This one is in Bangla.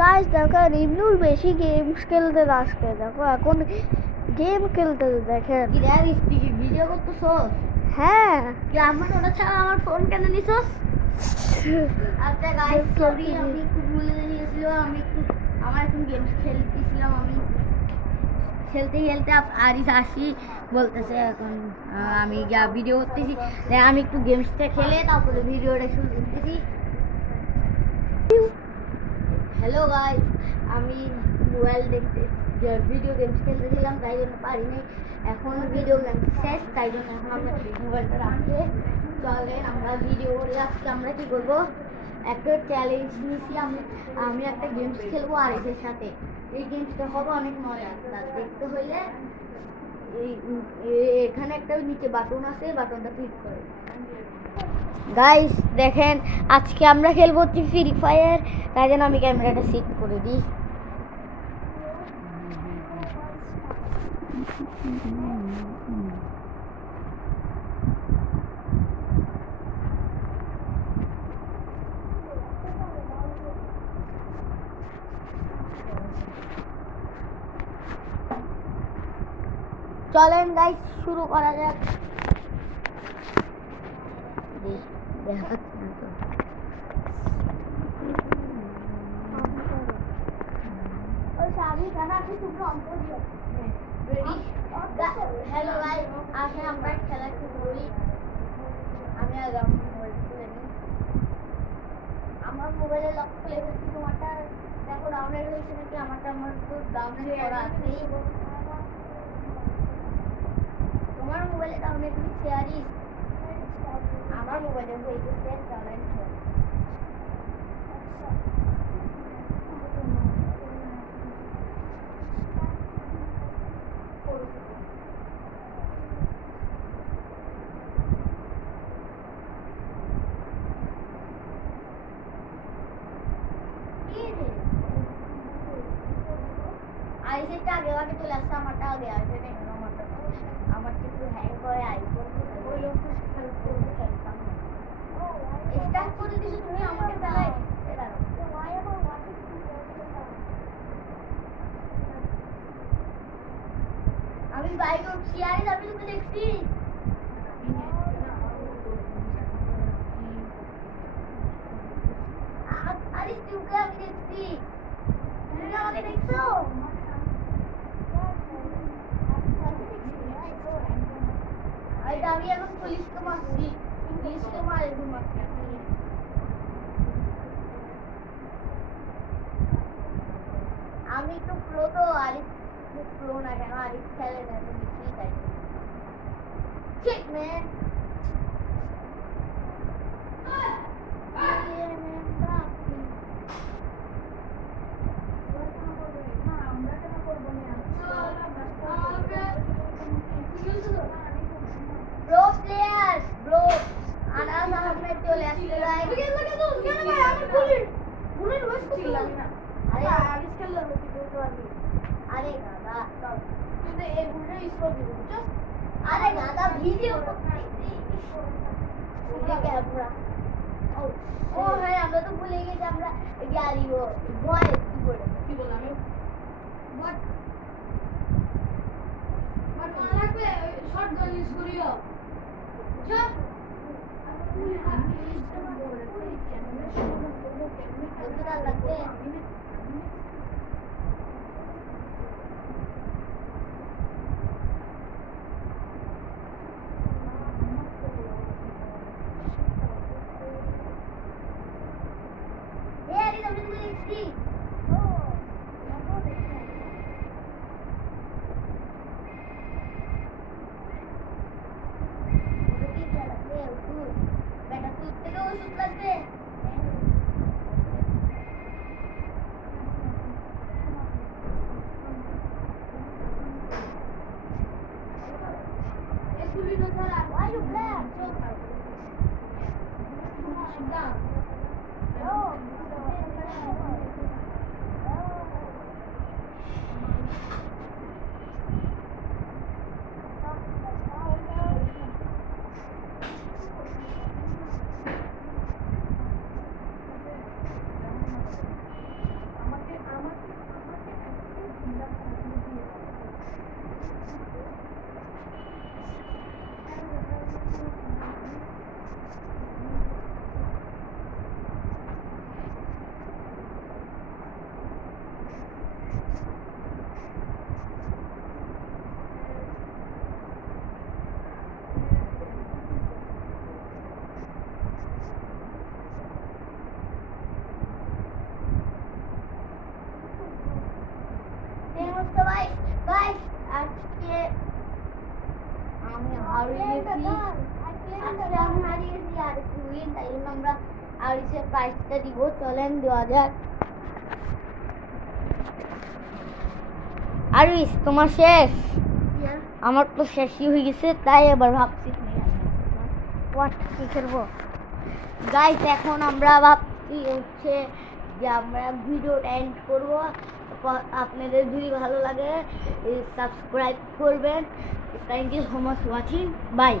গাইস দেখো ইবনুল বেশি গেমস খেলতে আজকে দেখো এখন গেম খেলতে দেখেন ভিডিও করতেছো? হ্যাঁ কি আমার ওটা ছাড়া আমার ফোন কেন নিছস? আচ্ছা গাইস সরি আমি একটু ভুলে গিয়েছিলাম আমি একটু আমার এখন গেমস খেলতেছিলাম আমি খেলতে খেলতে আরিস আসি বলতেছে এখন আমি যা ভিডিও করতেছি আমি একটু গেমসটা খেলে তারপরে ভিডিওটা শুরু করতেছি। হ্যালো গাইস আমি মোবাইল দেখতে ভিডিও গেমস খেলতেছিলাম তাই জন্য পারিনি এখন ভিডিও গেমস শেষ তাই জন্য এখন আমরা মোবাইলটা রাখতে চলে আমরা ভিডিও করে আজকে আমরা কি করবো একটা চ্যালেঞ্জ নিয়েছি আমি একটা গেমস খেলবো আরিসের সাথে এই গেমসটা হবে অনেক মজা দেখতে হইলে এখানে একটা নিচে বাটন আছে বাটনটা ক্লিক করে গাইস দেখেন আজকে আমরা খেলবো হচ্ছে ফ্রি ফায়ার তাই জন্য আমি ক্যামেরাটা সেট করে দিই। চলেন গাইস শুরু করা যাক। হ্যালো গাইস আসেন আমরা খেলা শুরু করি। আমি আগে মোবাইল খুলে নিই আমার মোবাইলে লক খুলে গেছি তোমারটা দেখো ডাউনলোড হয়েছে নাকি আমার তো ডাউনলোড করা আছে তোমার মোবাইলে ডাউনলোড হয়েছে আরিস আমার মোবাইলে হয়ে গেছে ডাউনলোড আইসেটা আগে আগে চলে আসছে আমারটা আগে আসবে না কেন আমার একটু হ্যাং করে আইফোন ওই লোক তো খেলতাম স্টার্ট করে দিছো তুমি আমাকে বেলায় আমি বাইক উঠছি আরে আমি তোকে দেখছি আরে তোকে আমি দেখছি তুমি আমাকে দেখছো আমি এখন পুলিশকে মারছি পুলিশকে মারে তোমাকে আমি তো প্রো তো আরিফ প্রো না কেন আরিফ খেলে না তো মিশিয়ে তাই ঠিক man Bro players, bro. Anas Ahmed চলে আসছে ভাই। কেন ভাই আমি বুলেট ওয়েস্ট করলাম না। আরে আরিস খেললো কি বলতে পারবি? আরে গাদা তুই এই বুলেট ইউজ করবি বুঝছো? আরে গাদা ভিডিও করতেছি। Video camera. ও হ্যাঁ আমরা তো ভুলে গেছি আমরা গাড়ি ভয়েস কি বললাম আমি? বাট মনে রাখবে শটগান ইউজ করিও চল Why you black? উইন, তাই জন্য আমরা আরিসের প্রাইজটা দিব। চলেন দেওয়া যাক। আরিস তোমার শেষ? আমার তো শেষই হয়ে গেছে, তাই এবার ভাবছি কি খেলবো? গাইস এখন আমরা ভাবছি হচ্ছে যে আমরা ভিডিওটা এন্ড করবো। আপনাদের যদি ভালো লাগে সাবস্ক্রাইব করবেন। Thank you so much watching, by.